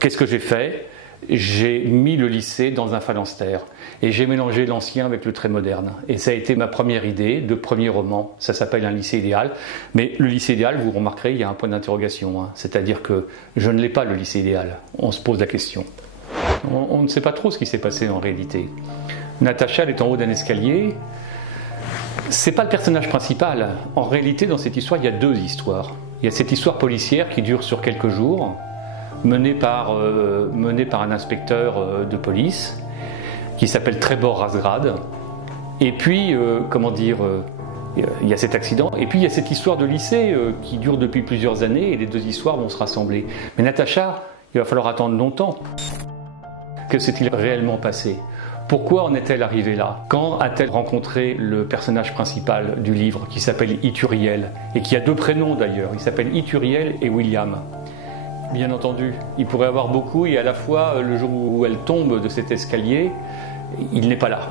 qu'est-ce que j'ai fait? J'ai mis le lycée dans un phalanstère et j'ai mélangé l'ancien avec le très moderne. Et ça a été ma première idée de premier roman. Ça s'appelle Un lycée idéal. Mais le lycée idéal, vous remarquerez, il y a un point d'interrogation. C'est-à-dire que je ne l'ai pas, le lycée idéal. On se pose la question. On ne sait pas trop ce qui s'est passé en réalité. Natacha, elle est en haut d'un escalier. C'est pas le personnage principal. En réalité, dans cette histoire, il y a deux histoires. Il y a cette histoire policière qui dure sur quelques jours, menée par un inspecteur de police qui s'appelle Trebor Razgrad. Et puis, il y a cet accident. Et puis, il y a cette histoire de lycée qui dure depuis plusieurs années et les deux histoires vont se rassembler. Mais Natacha, il va falloir attendre longtemps. Que s'est-il réellement passé? Pourquoi en est-elle arrivée là? Quand a-t-elle rencontré le personnage principal du livre qui s'appelle Ithuriel et qui a deux prénoms d'ailleurs? Il s'appelle Ithuriel et William. Bien entendu, il pourrait avoir beaucoup et à la fois, le jour où elle tombe de cet escalier, il n'est pas là.